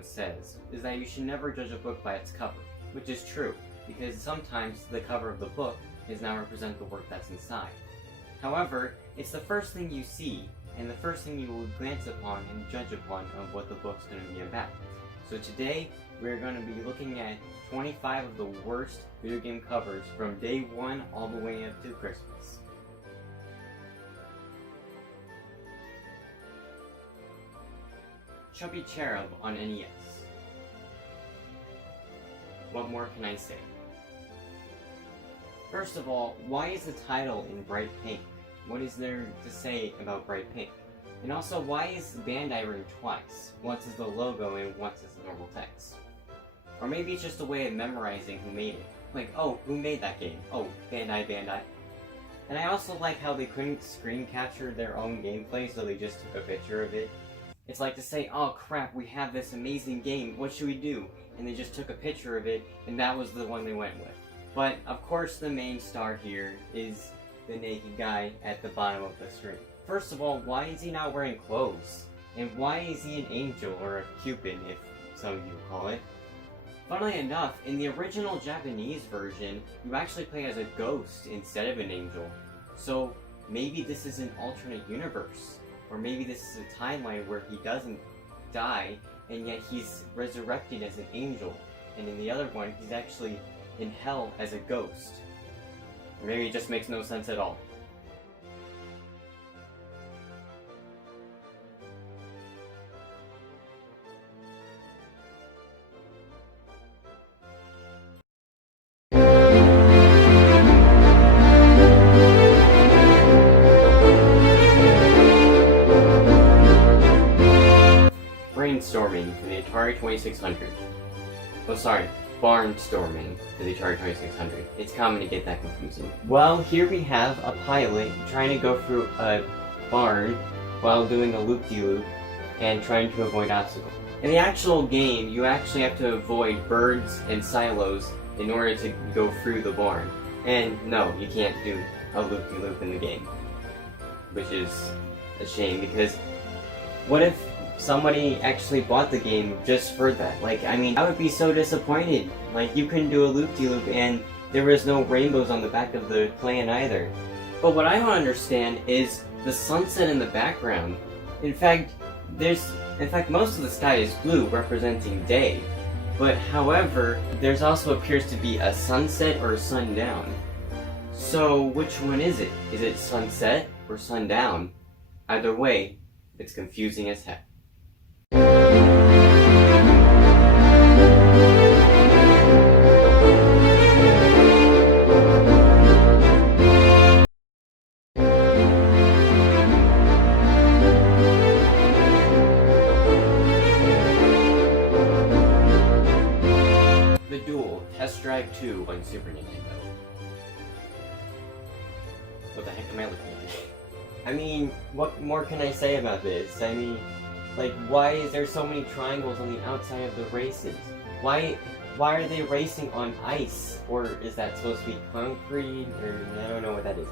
once says is that you should never judge a book by its cover, which is true, because sometimes the cover of the book does not represent the work that's inside. However, it's the first thing you see, and the first thing you will glance upon and judge upon of what the book's going to be about. So today, we're going to be looking at 25 of the worst video game covers from day one all the way up to Christmas. Chubby Cherub on NES. What more can I say? First of all, why is the title in bright pink? What is there to say about bright pink? And also, why is Bandai written twice? Once as the logo and once as the normal text. Or maybe it's just a way of memorizing who made it. Like, oh, who made that game? Oh, Bandai, Bandai. And I also like how they couldn't screen capture their own gameplay, so they just took a picture of it. It's like to say, oh crap, we have this amazing game, what should we do? And they just took a picture of it, and that was the one they went with. But, of course, the main star here is the naked guy at the bottom of the screen. First of all, why is he not wearing clothes? And why is he an angel, or a cupid, if some of you call it? Funnily enough, in the original Japanese version, you actually play as a ghost instead of an angel. So, maybe this is an alternate universe. Or maybe this is a timeline where he doesn't die, and yet he's resurrected as an angel. And in the other one, he's actually in hell as a ghost. Or maybe it just makes no sense at all. Barnstorming for the Atari 2600. Oh, sorry, Barnstorming for the Atari 2600. It's common to get that confusing. Well, here we have a pilot trying to go through a barn while doing a loop-de-loop and trying to avoid obstacles. In the actual game, you actually have to avoid birds and silos in order to go through the barn. And no, you can't do a loop-de-loop in the game. Which is a shame, because what if somebody actually bought the game just for that? Like, I mean, I would be so disappointed. Like, you couldn't do a loop-de-loop and there was no rainbows on the back of the plan either. But what I don't understand is the sunset in the background. In fact, most of the sky is blue, representing day. But however, there's also appears to be a sunset or a sundown. So, which one is it? Is it sunset or sundown? Either way, it's confusing as heck. The Duel, Test Drive 2 on Super Nintendo. What the heck am I looking at? I mean, what more can I say about this? I mean, like, why is there so many triangles on the outside of the races? Why are they racing on ice? Or is that supposed to be concrete? Or I don't know what that is.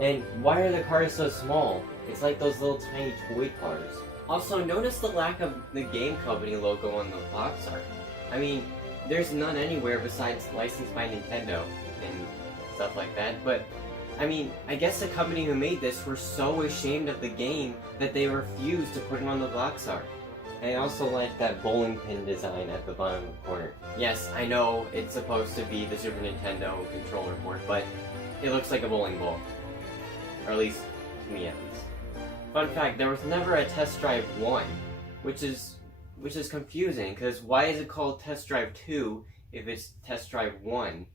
And why are the cars so small? It's like those little tiny toy cars. Also, notice the lack of the game company logo on the box art. I mean, there's none anywhere besides licensed by Nintendo and stuff like that, but I mean, I guess the company who made this were so ashamed of the game that they refused to put it on the box art. I also like that bowling pin design at the bottom of the corner. Yes, I know it's supposed to be the Super Nintendo controller board, but it looks like a bowling ball. Or at least, to me at least. Fun fact, there was never a Test Drive 1, which is confusing, because why is it called Test Drive 2 if it's Test Drive 1?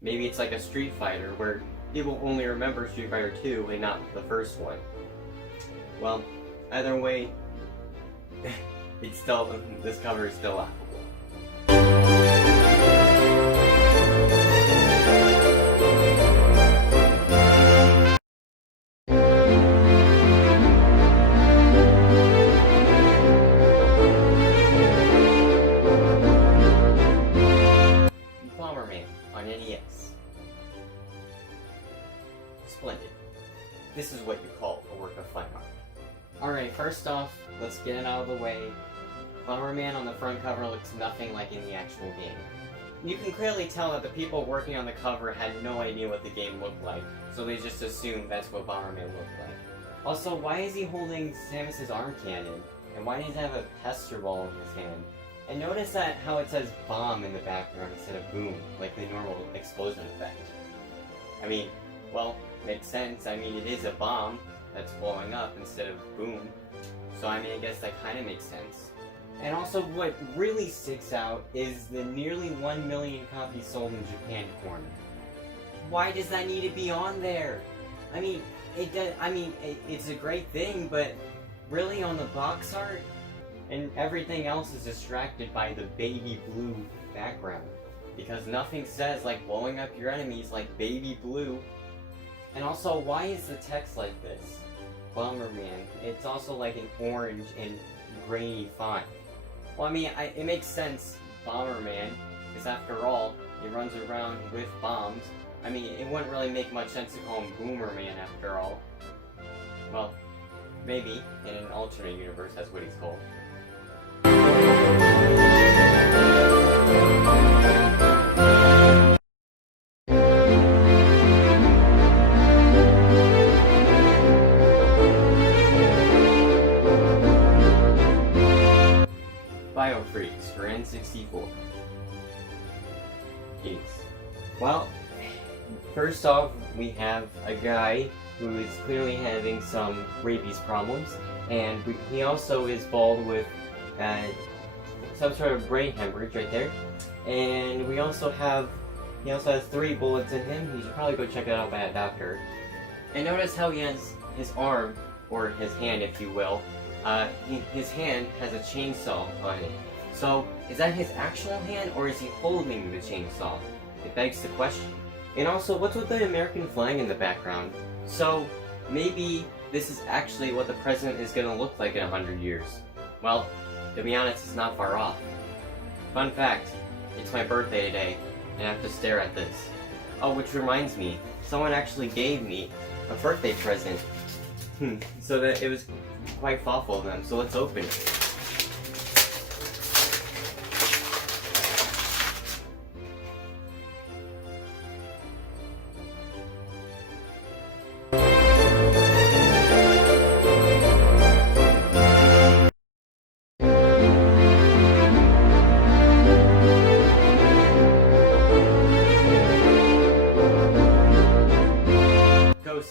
Maybe it's like a Street Fighter, where people only remember Street Fighter 2 and not the first one. Well, either way, it's still, this cover is still laughable. Bomberman on NES. Splendid. This is what you call a work of fine art. Alright, first off, let's get it out of the way. Bomberman on the front cover looks nothing like in the actual game. You can clearly tell that the people working on the cover had no idea what the game looked like, so they just assumed that's what Bomberman looked like. Also, why is he holding Samus's arm cannon? And why does he have a pester ball in his hand? And notice that how it says bomb in the background instead of boom, like the normal explosion effect. I mean, well, makes sense. I mean, it is a bomb that's blowing up instead of boom. So I mean, I guess that kind of makes sense. And also, what really sticks out is the nearly 1 million copies sold in Japan corner. Why does that need to be on there? I mean, it's a great thing, but really on the box art? And everything else is distracted by the baby blue background. Because nothing says, like, blowing up your enemies like baby blue. And also, why is the text like this? Bomberman. It's also like an orange and grainy font. Well, I mean, it makes sense, Bomberman, because after all, he runs around with bombs. I mean, it wouldn't really make much sense to call him Boomerman after all. Well, maybe, in an alternate universe, that's what he's called. Freaks for N64. Yes. Well, first off, we have a guy who is clearly having some rabies problems, and he also is bald with some sort of brain hemorrhage right there. And he also has 3 bullets in him. He should probably go check it out by a doctor. And notice how he has his arm, or his hand if you will, his hand has a chainsaw on it. So, is that his actual hand, or is he holding the chainsaw? It begs the question. And also, what's with the American flag in the background? So, maybe this is actually what the president is going to look like in 100 years. Well, to be honest, it's not far off. Fun fact, it's my birthday today, and I have to stare at this. Oh, which reminds me, someone actually gave me a birthday present. So that it was quite thoughtful of them, so let's open it.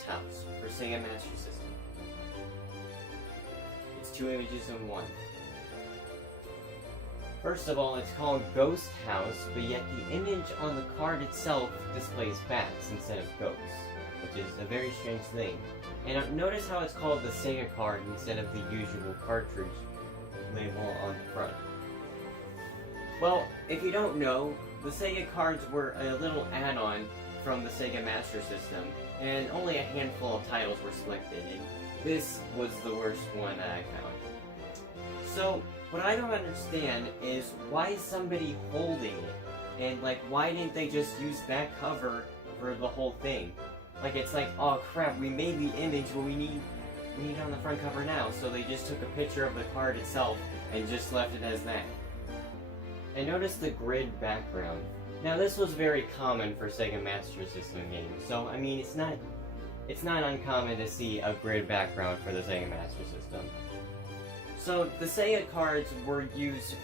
House for Sega Master System. It's 2 images in one. First of all, it's called Ghost House, but yet the image on the card itself displays bats instead of ghosts, which is a very strange thing. And notice how it's called the Sega card instead of the usual cartridge label on the front. Well, if you don't know, the Sega cards were a little add-on from the Sega Master System, and only a handful of titles were selected, and this was the worst one that I found. So, what I don't understand is, why is somebody holding it? And, like, why didn't they just use that cover for the whole thing? Like, it's like, oh crap, we made the image, but we need it on the front cover now, so they just took a picture of the card itself and just left it as that. And notice the grid background. Now this was very common for Sega Master System games, so I mean it's not uncommon to see a grid background for the Sega Master System. So the Sega cards were used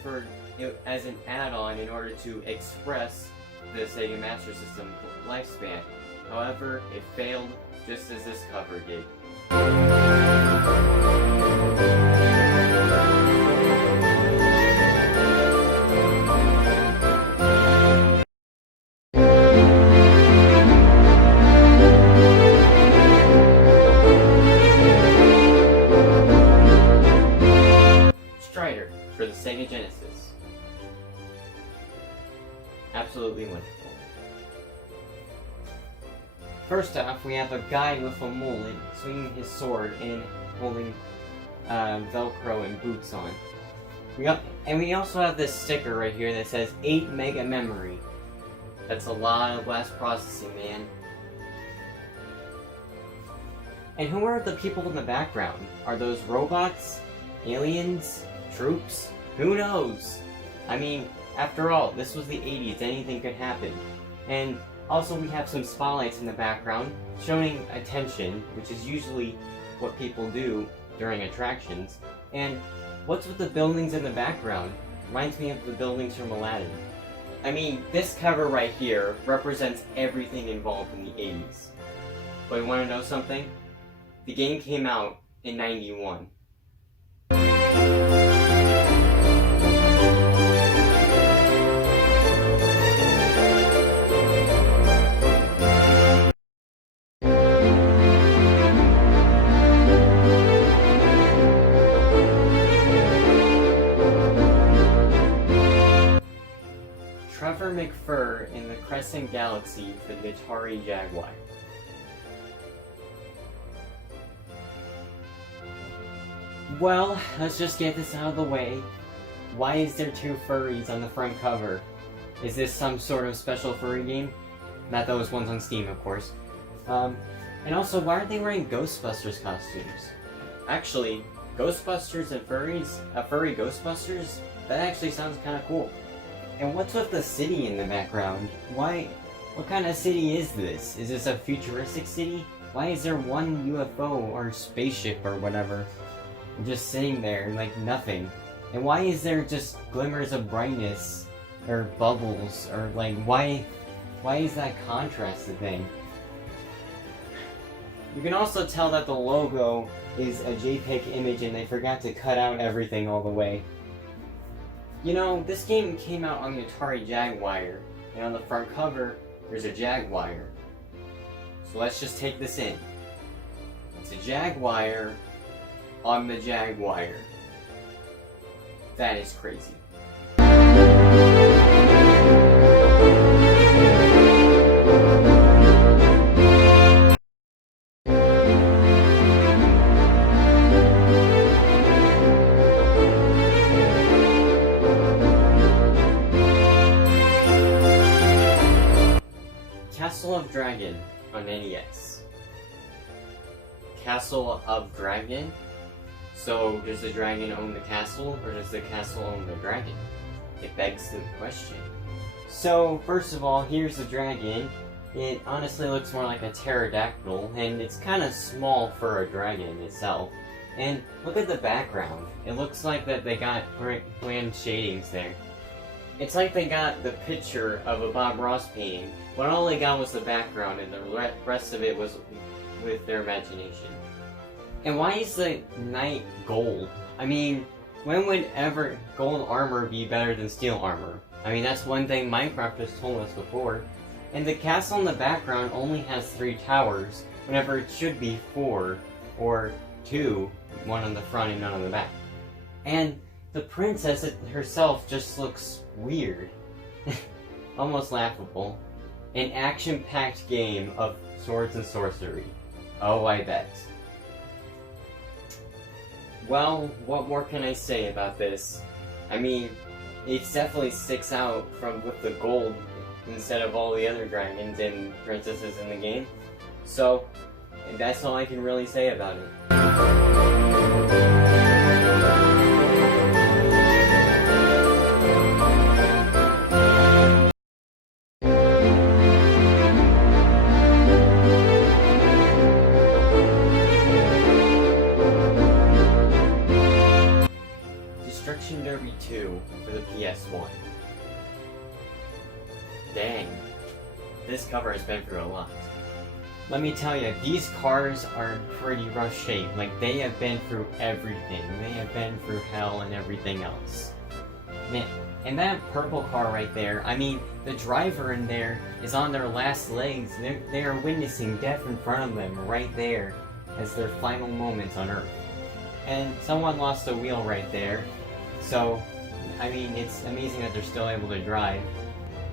as an add-on in order to express the Sega Master System lifespan. However, it failed just as this cover did. For the Sega Genesis. Absolutely wonderful. First off, we have a guy with a mullet swinging his sword and holding Velcro and boots on. And we also have this sticker right here that says 8 mega memory. That's a lot of blast processing, man. And who are the people in the background? Are those robots? Aliens? Troops? Who knows? I mean, after all, this was the 80s, anything could happen. And also we have some spotlights in the background showing attention, which is usually what people do during attractions. And what's with the buildings in the background? Reminds me of the buildings from Aladdin. I mean, this cover right here represents everything involved in the 80s. But you want to know something? The game came out in '91. Trevor McFlurry in the Crescent Galaxy for the Atari Jaguar. Well, let's just get this out of the way. Why is there two furries on the front cover? Is this some sort of special furry game? Not those ones on Steam, of course. And also, why aren't they wearing Ghostbusters costumes? Actually, Ghostbusters and furries? A furry Ghostbusters? That actually sounds kind of cool. And what's with the city in the background? Why? What kind of city is this? Is this a futuristic city? Why is there one UFO or spaceship or whatever just sitting there like nothing? And why is there just glimmers of brightness or bubbles or like why is that contrast a thing? You can also tell that the logo is a JPEG image and they forgot to cut out everything all the way. You know, this game came out on the Atari Jaguar, and on the front cover, there's a Jaguar. So let's just take this in. It's a Jaguar on the Jaguar. That is crazy. Castle of Dragon on NES. Castle of Dragon? So, does the dragon own the castle, or does the castle own the dragon? It begs the question. So, first of all, here's the dragon. It honestly looks more like a pterodactyl, and it's kind of small for a dragon itself. And look at the background. It looks like that they got bland shadings there. It's like they got the picture of a Bob Ross painting, but all they got was the background, and the rest of it was with their imagination. And why is the knight gold? I mean, when would ever gold armor be better than steel armor? I mean, that's one thing Minecraft has told us before. And the castle in the background only has 3 towers, whenever it should be 4, or 2, one on the front and none on the back. And the princess herself just looks weird. Almost laughable. An action-packed game of swords and sorcery. Oh, I bet. Well, what more can I say about this? I mean, it definitely sticks out with the gold instead of all the other dragons and princesses in the game. So, that's all I can really say about it. Derby 2 for the PS1. Dang, this cover has been through a lot. Let me tell you, these cars are in pretty rough shape. Like, they have been through everything. They have been through hell and everything else. Man, and that purple car right there, I mean, the driver in there is on their last legs. They are witnessing death in front of them right there as their final moments on Earth. And someone lost a wheel right there. So, I mean, it's amazing that they're still able to drive.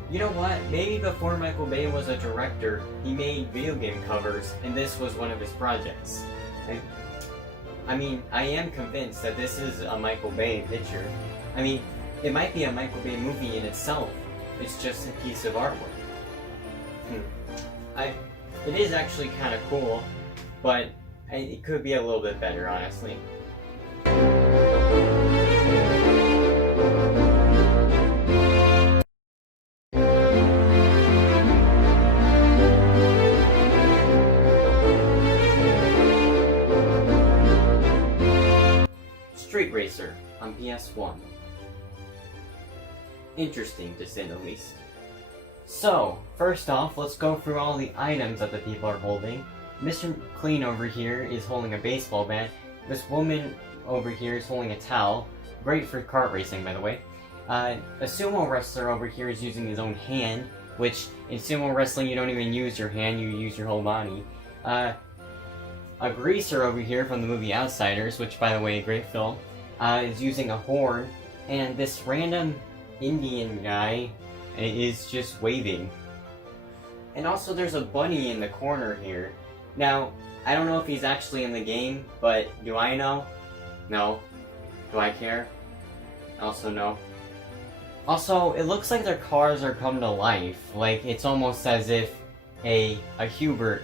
You know what? Maybe before Michael Bay was a director, he made video game covers, and this was one of his projects. I mean, I am convinced that this is a Michael Bay picture. I mean, it might be a Michael Bay movie in itself. It's just a piece of artwork. It is actually kind of cool, but it could be a little bit better, honestly. Street Racer on PS1. Interesting, to say the least. So, first off, let's go through all the items that the people are holding. Mr. Clean over here is holding a baseball bat. This woman over here is holding a towel. Great for kart racing, by the way. A sumo wrestler over here is using his own hand, which in sumo wrestling you don't even use your hand, you use your whole body. A greaser over here from the movie Outsiders, which by the way, great film, is using a horn, and this random Indian guy is just waving. And also there's a bunny in the corner here. Now, I don't know if he's actually in the game, but do I know? No. Do I care? Also no. Also, it looks like their cars are come to life. Like, it's almost as if a Hubert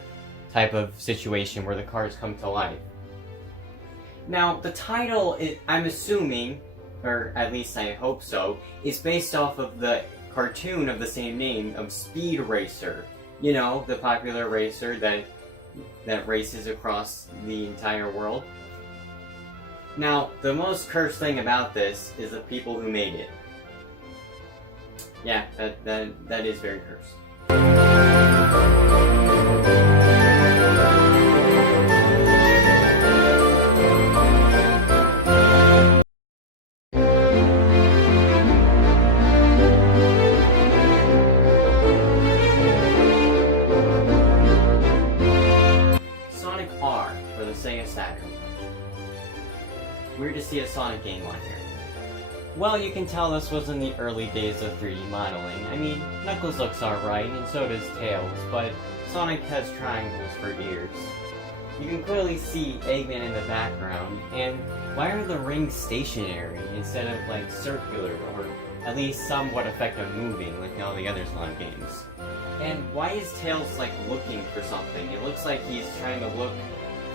type of situation where the cars come to life. Now, the title, I'm assuming, or at least I hope so, is based off of the cartoon of the same name of Speed Racer. You know, the popular racer that races across the entire world. Now, the most cursed thing about this is the people who made it. Yeah, that is very cursed. Sonic R for the Sega Saturn. Weird to see a Sonic game on here. Well, you can tell this was in the early days of 3D modeling. I mean, Knuckles looks alright, and so does Tails, but Sonic has triangles for ears. You can clearly see Eggman in the background, and why are the rings stationary instead of, like, circular, or at least somewhat effective moving, like all the other Sonic games? And why is Tails, like, looking for something? It looks like he's trying to look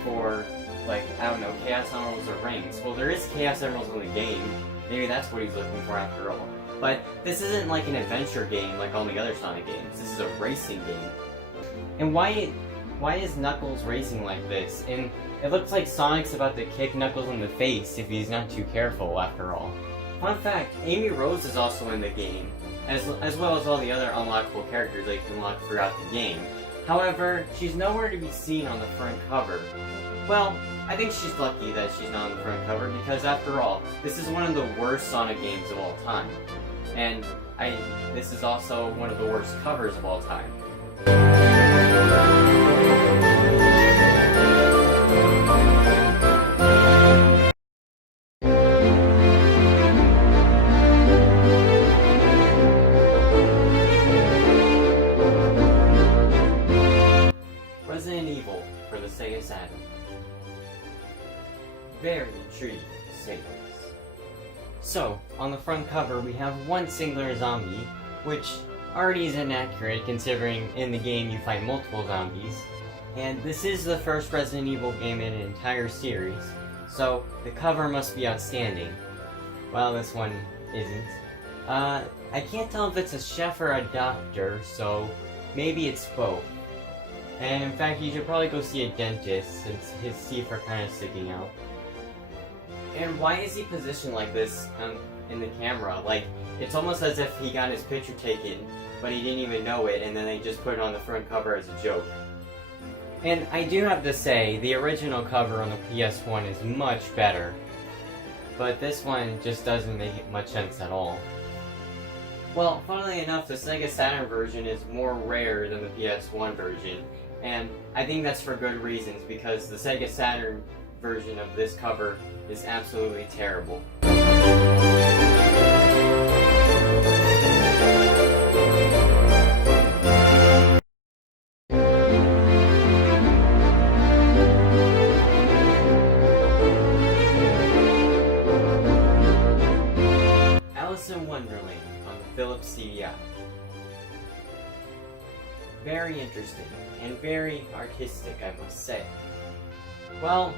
for, like, I don't know, Chaos Emeralds or rings. Well, there is Chaos Emeralds in the game. Maybe that's what he's looking for after all. But this isn't like an adventure game like all the other Sonic games. This is a racing game. And why is Knuckles racing like this? And it looks like Sonic's about to kick Knuckles in the face if he's not too careful after all. Fun fact, Amy Rose is also in the game, as well as all the other unlockable characters that you can unlock throughout the game. However, she's nowhere to be seen on the front cover. Well, I think she's lucky that she's not on the front cover, because after all, this is one of the worst Sonic games of all time. And this is also one of the worst covers of all time. Resident Evil for the Sega Saturn. Very intriguing, to say the least. So, on the front cover we have one singular zombie, which already is inaccurate considering in the game you fight multiple zombies. And this is the first Resident Evil game in an entire series, so the cover must be outstanding. Well, this one isn't. I can't tell if it's a chef or a doctor, so maybe it's both. And in fact, you should probably go see a dentist since his teeth are kind of sticking out. And why is he positioned like this in the camera? Like, it's almost as if he got his picture taken, but he didn't even know it, and then they just put it on the front cover as a joke. And I do have to say, the original cover on the PS1 is much better. But this one just doesn't make much sense at all. Well, funnily enough, the Sega Saturn version is more rare than the PS1 version. And I think that's for good reasons, because the Sega Saturn version of this cover is absolutely terrible. Alice in Wonderland on the Philips CDI. Very interesting, and very artistic, I must say. Well,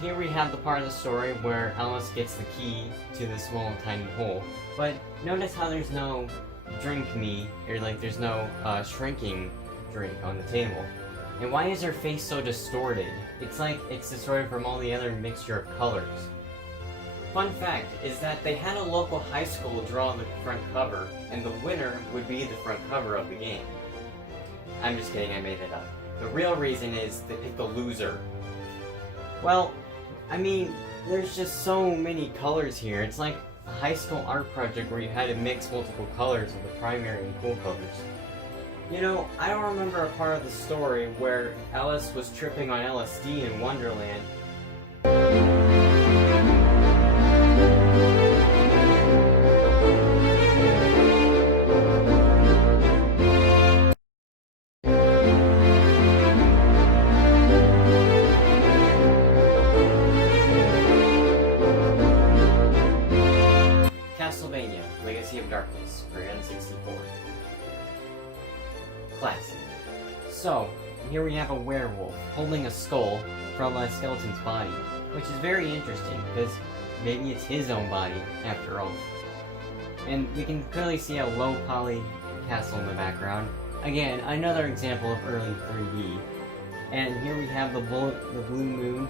here we have the part of the story where Alice gets the key to this small tiny hole, but notice how there's no drink me, or like there's no shrinking drink on the table. And why is her face so distorted? It's like it's distorted from all the other mixture of colors. Fun fact is that they had a local high school draw the front cover, and the winner would be the front cover of the game. I'm just kidding, I made it up. The real reason is they picked the loser. Well, I mean, there's just so many colors here. It's like a high school art project where you had to mix multiple colors of the primary and cool colors. You know, I don't remember a part of the story where Alice was tripping on LSD in Wonderland. Castlevania, Legacy of Darkness for N64. Classic. So, here we have a werewolf holding a skull from a skeleton's body, which is very interesting, because maybe it's his own body, after all. And we can clearly see a low-poly castle in the background. Again, another example of early 3D. And here we have the blue moon.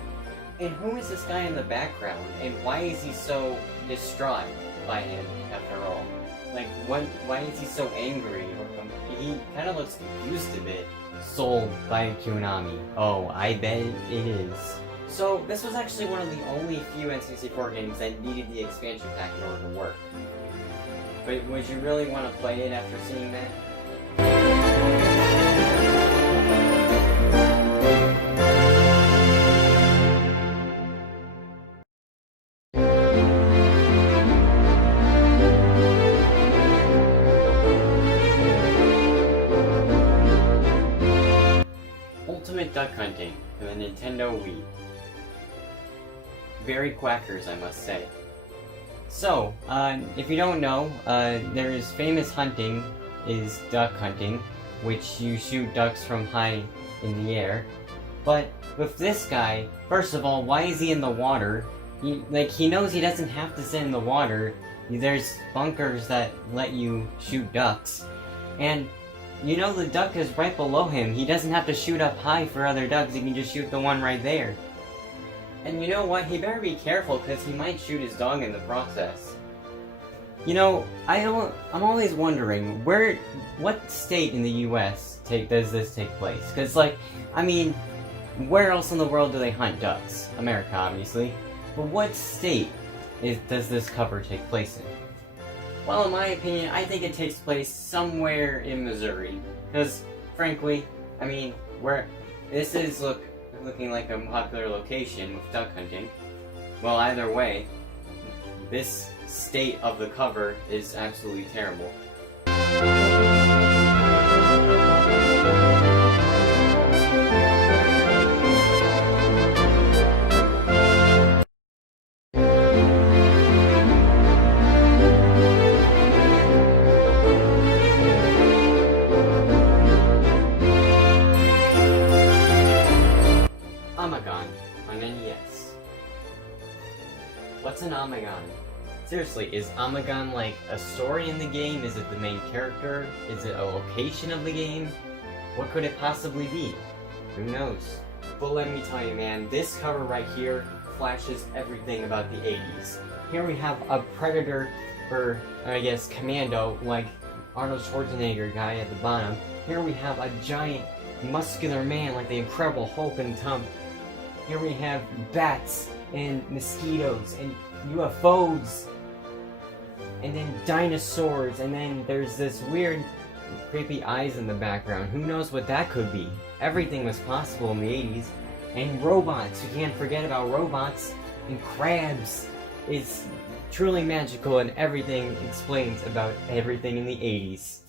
And who is this guy in the background? And why is he so distraught by him, after all? Like, why is he so angry? He kind of looks confused a bit. Sold by Konami. Oh, I bet it is. So, this was actually one of the only few N64 games that needed the expansion pack in order to work. But would you really want to play it after seeing that? Ultimate Duck Hunting for the Nintendo Wii. Very quackers, I must say. So, if you don't know, there's famous hunting is duck hunting, which you shoot ducks from high in the air. But with this guy, first of all, why is he in the water? He knows he doesn't have to sit in the water. There's bunkers that let you shoot ducks. And you know the duck is right below him. He doesn't have to shoot up high for other ducks, he can just shoot the one right there. And you know what? He better be careful, because he might shoot his dog in the process. You know, I'm always wondering, what state in the US does this take place? Because, I mean, where else in the world do they hunt ducks? America, obviously. But what state does this cover take place in? Well, in my opinion, I think it takes place somewhere in Missouri. Because, frankly, I mean, this is looking like a popular location with duck hunting. Well, either way, this state of the cover is absolutely terrible. On NES. What's an Amagon? Seriously, is Amagon like a story in the game? Is it the main character? Is it a location of the game? What could it possibly be? Who knows? But let me tell you, man, this cover right here flashes everything about the 80s. Here we have a Predator, or I guess Commando, like Arnold Schwarzenegger guy at the bottom. Here we have a giant muscular man like the Incredible Hulk and Tom. Here we have bats and mosquitoes and UFOs and then dinosaurs, and then there's this weird creepy eyes in the background. Who knows what that could be? Everything was possible in the 80s. And robots, you can't forget about robots and crabs. It's truly magical, and everything explains about everything in the 80s.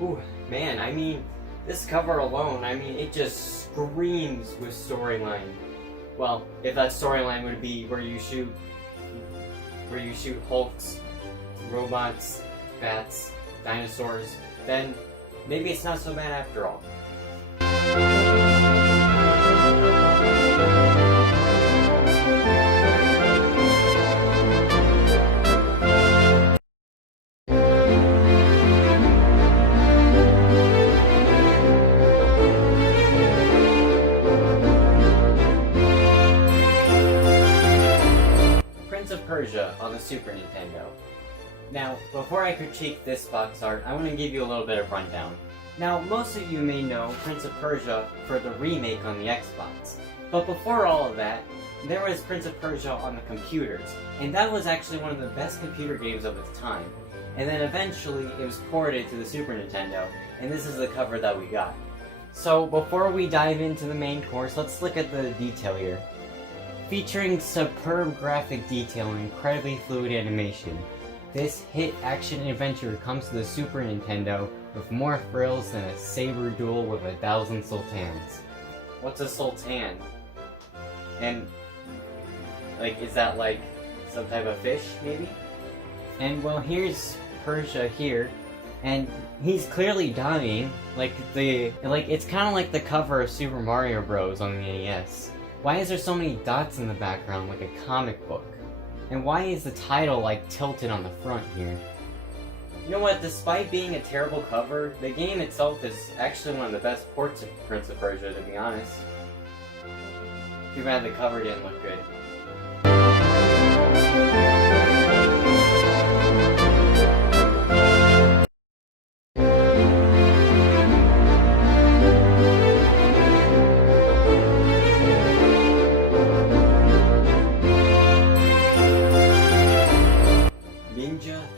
Ooh, man, I mean, this cover alone, I mean, it just screams with storyline. Well, if that storyline would be where you shoot Hulks, robots, bats, dinosaurs, then maybe it's not so bad after all. Persia on the Super Nintendo. Now, before I critique this box art, I want to give you a little bit of rundown. Now, most of you may know Prince of Persia for the remake on the Xbox. But before all of that, there was Prince of Persia on the computers, and that was actually one of the best computer games of its time. And then eventually, it was ported to the Super Nintendo, and this is the cover that we got. So, before we dive into the main course, let's look at the detail here. Featuring superb graphic detail and incredibly fluid animation, this hit action adventure comes to the Super Nintendo with more frills than a saber duel with 1,000 sultans. What's a sultan? And, like, is that like some type of fish, maybe? And well, here's Persia here, and he's clearly dying. It's kind of like the cover of Super Mario Bros. On the NES. Why is there so many dots in the background like a comic book? And why is the title like tilted on the front here? You know what, despite being a terrible cover, the game itself is actually one of the best ports of Prince of Persia, to be honest. Too bad the cover didn't look good.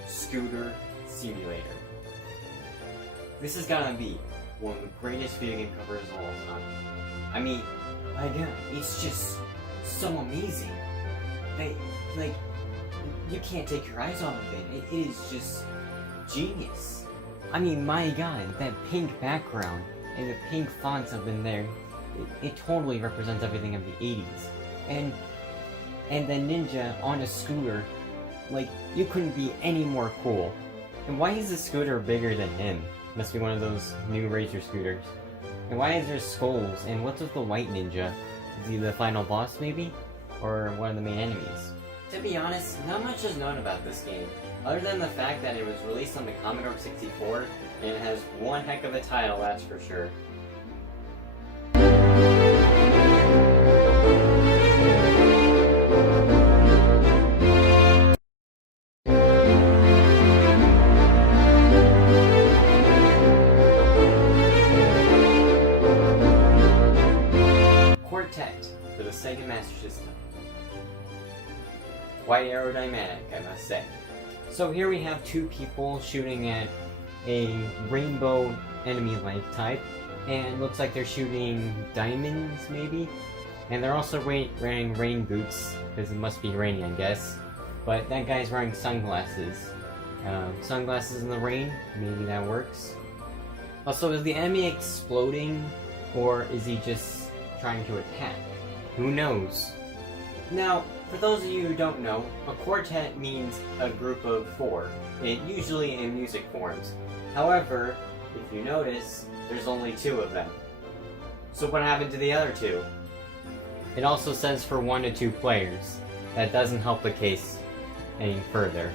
Scooter Simulator. This is gonna be one of the greatest video game covers of all time. I mean, my god, it's just so amazing. You can't take your eyes off of it. It is just genius. I mean, my god, that pink background and the pink fonts up in there, it totally represents everything of the 80s. And the ninja on a scooter, like, you couldn't be any more cool. And why is the scooter bigger than him? Must be one of those new Razor scooters. And why is there skulls? And what's with the white ninja? Is he the final boss, maybe? Or one of the main enemies? To be honest, not much is known about this game, other than the fact that it was released on the Commodore 64, and it has one heck of a title, that's for sure. Quartet for the Sega Master System. Quite aerodynamic, I must say. So here we have two people shooting at a rainbow enemy-like type, and looks like they're shooting diamonds, maybe? And they're also wearing rain boots, because it must be raining, I guess. But that guy's wearing sunglasses. Sunglasses in the rain, maybe that works. Also, is the enemy exploding, or is he just trying to attack? Who knows? Now, for those of you who don't know, a quartet means a group of four, usually in music forms. However, if you notice, there's only two of them. So what happened to the other two? It also says for 1 to 2 players. That doesn't help the case any further.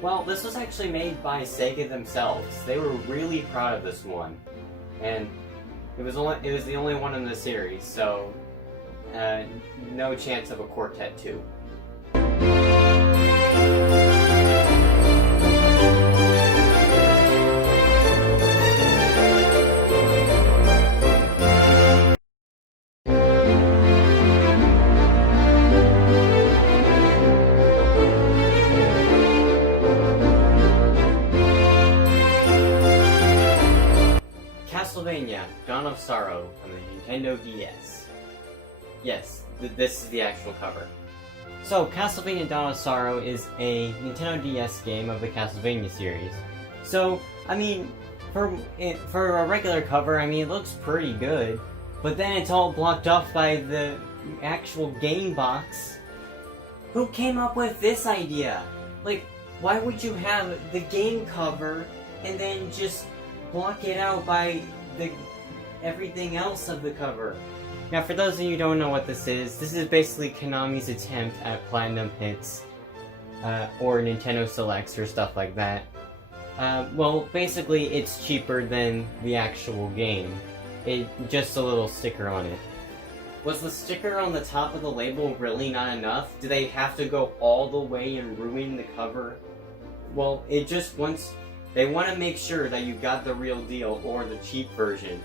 Well, this was actually made by Sega themselves. They were really proud of this one. And it was the only one in the series, so no chance of a Quartet 2. Castlevania, Dawn of Sorrow on the Nintendo DS. Yes, this is the actual cover. So, Castlevania Dawn of Sorrow is a Nintendo DS game of the Castlevania series. So, I mean, for a regular cover, I mean, it looks pretty good. But then it's all blocked off by the actual game box. Who came up with this idea? Like, why would you have the game cover and then just block it out by everything else of the cover? Now, for those of you who don't know what this is basically Konami's attempt at Platinum Hits, or Nintendo Selects or stuff like that. Well, basically, it's cheaper than the actual game. Just a little sticker on it. Was the sticker on the top of the label really not enough? Do they have to go all the way and ruin the cover? Well, it just wants... They want to make sure that you got the real deal or the cheap version.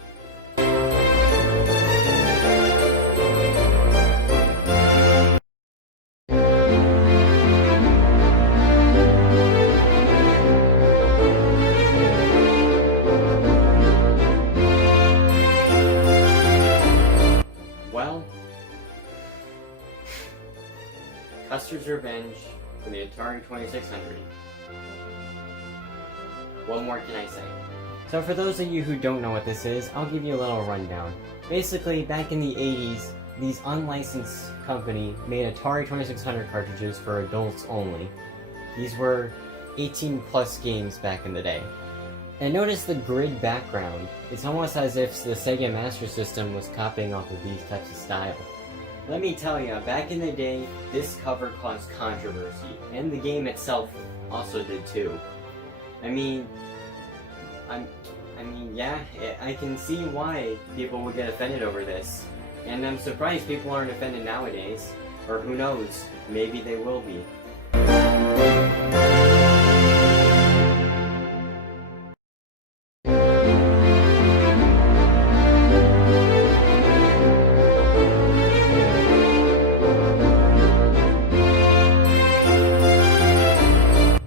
Well, Custer's Revenge for the Atari 2600. What more can I say? So for those of you who don't know what this is, I'll give you a little rundown. Basically, back in the 80s, these unlicensed company made Atari 2600 cartridges for adults only. These were 18 plus games back in the day. And notice the grid background. It's almost as if the Sega Master System was copying off of these types of style. Let me tell ya, back in the day, this cover caused controversy, and the game itself also did too. I mean, yeah, I can see why people would get offended over this. And I'm surprised people aren't offended nowadays. Or who knows, maybe they will be.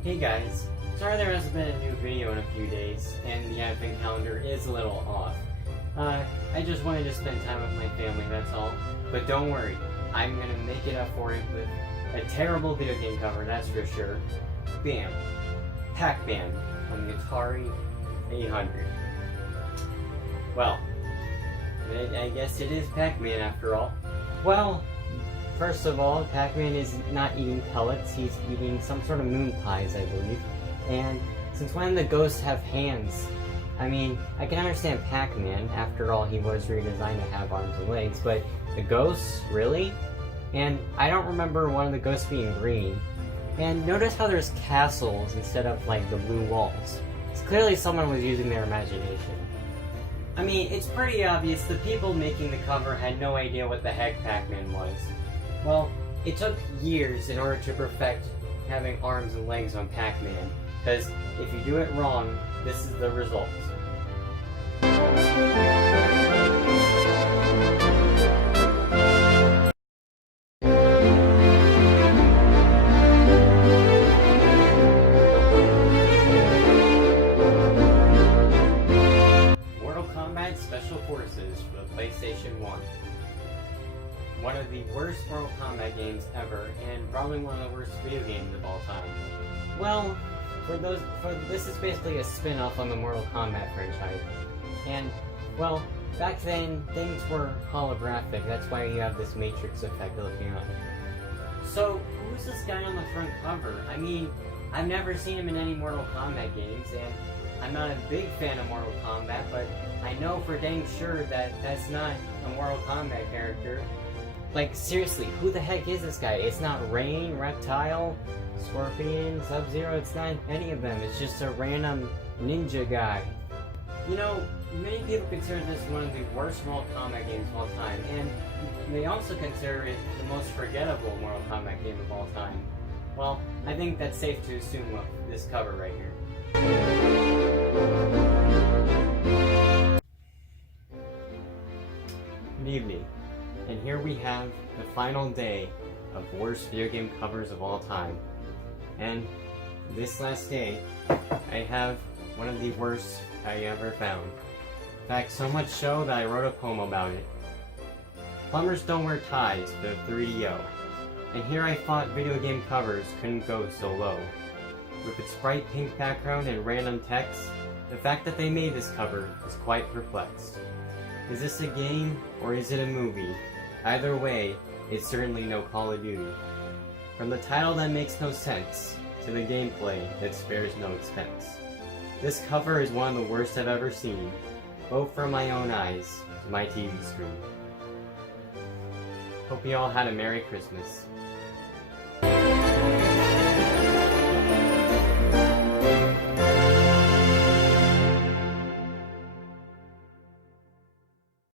Hey guys, sorry there hasn't been a new video in a few days, and the advent calendar is a little off. I just wanted to spend time with my family, that's all. But don't worry, I'm gonna make it up for it with a terrible video game cover, that's for sure. Bam! Pac-Man on the Atari 800. Well, I guess it is Pac-Man after all. Well, first of all, Pac-Man is not eating pellets, he's eating some sort of moon pies, I believe. And since when the ghosts have hands? I mean, I can understand Pac-Man, after all he was redesigned to have arms and legs, but the ghosts? Really? And I don't remember one of the ghosts being green. And notice how there's castles instead of, like, the blue walls. It's clearly someone was using their imagination. I mean, it's pretty obvious the people making the cover had no idea what the heck Pac-Man was. Well, it took years in order to perfect having arms and legs on Pac-Man, because if you do it wrong, this is the result. Mortal Kombat Special Forces for the PlayStation 1. One of the worst Mortal Kombat games ever, and probably one of the worst video games of all time. Well, this is basically a spin-off on the Mortal Kombat franchise. And, well, back then, things were holographic, that's why you have this matrix effect looking up. So, who's this guy on the front cover? I mean, I've never seen him in any Mortal Kombat games, and I'm not a big fan of Mortal Kombat, but I know for dang sure that that's not a Mortal Kombat character. Like, seriously, who the heck is this guy? It's not Rain, Reptile, Scorpion, Sub-Zero, it's not any of them. It's just a random ninja guy. You know, many people consider this one of the worst Mortal Kombat games of all time, and they also consider it the most forgettable Mortal Kombat game of all time. Well, I think that's safe to assume with this cover right here. Good evening. And here we have the final day of worst video game covers of all time. And this last day, I have one of the worst I ever found. In fact, so much so that I wrote a poem about it. Plumbers don't wear ties, but 3DO. And here I thought video game covers couldn't go so low. With its bright pink background and random text, the fact that they made this cover is quite perplexed. Is this a game, or is it a movie? Either way, it's certainly no Call of Duty. From the title that makes no sense, to the gameplay that spares no expense. This cover is one of the worst I've ever seen, both from my own eyes to my TV screen. Hope you all had a Merry Christmas.